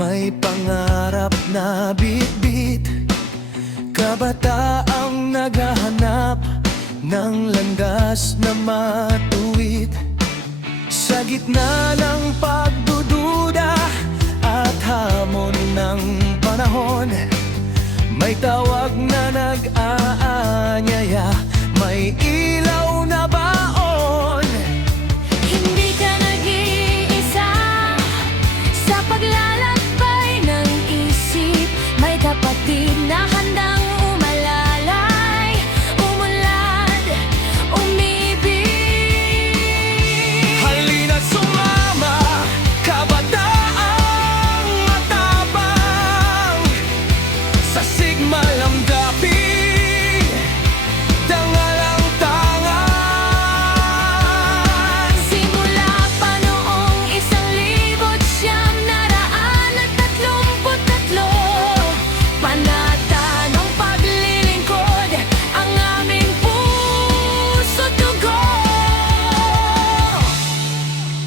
may pangarap na bitbit. Kabataang naghahanap ng landas na matuwid. Sa gitna ng pagdududa at hamon ng panahon, may tawag na nag-aanyaya, may ilaw na baon. Hindi ka nag-iisa sa paglalakbay ng isip. May kapatid na handang umalalay, umunlad, umibig. Halina't sumama, kabataang matapang, sa sigma lamdapin, dangal ang tangan. Simula pa noong 1933, panata ng paglilingkod ang aming puso't dugo.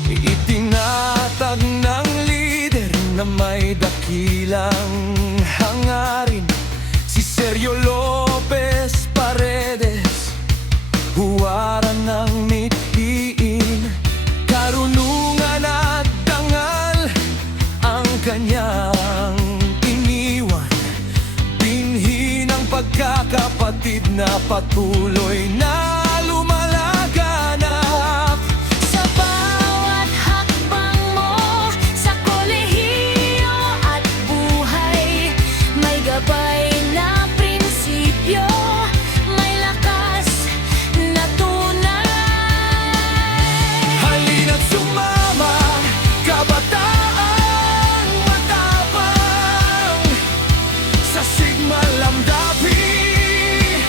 Itinatag ng lider na may dakilang hangarin, si Sergio Lopez Paredes. Huwaran ng mithiin, karunungan at dangal ang kanyang iniwan. Binhi ng pagkakapatid na patuloy na lumalaganap. Sa bawat hakbang mo sa kolehiyo at buhay, may gabay na prinsipyo, may lakas na tunay. Halina't sumama, kabataang matapang, sa sigma lamdapin,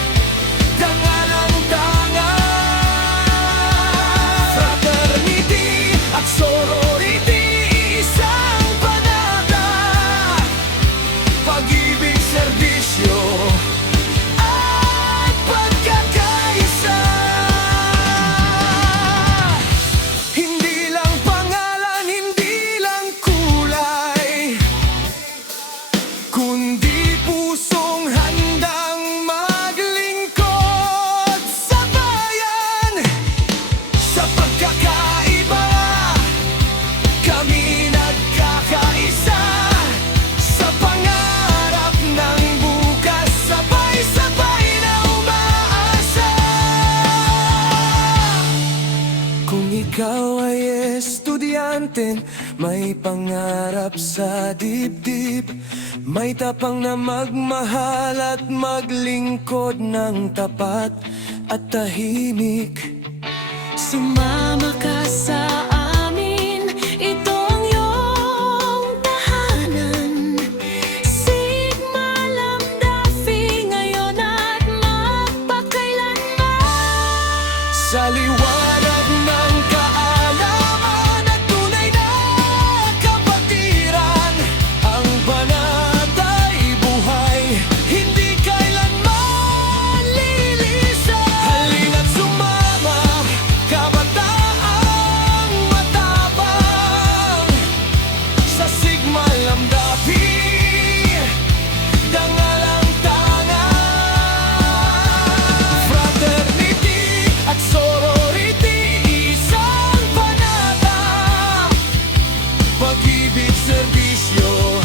dangal ang tangan. Fraternity at sorority, isang panata, pag-ibig, serbisyo at pagkakaisa. Hindi lang pangalan, hindi lang kulay, kundi pusong handang maglingkod sa bayan. Sa pagkakaiba, kami nagkakaisa. Sa pangarap ng bukas, sabay-sabay na umaasa. Kung ikaw ay estudyante, may pangarap sa dibdib, may tapang na magmahal at maglingkod ng tapat at tahimik. Sumama ka sa amin, ito ang iyong tahanan. Sigma Lamdafi ngayon at magpakailanman. Sa liwanag ng kaalaman at tunay na kapatiran, ang panatay buhay, hindi kailanman lilisan. Halina't sumama, kabataang matapang, sa sigma lamdapi, dangal ang tangan. Fraternity at sorority, isang panata, pag-ibig, serbisyo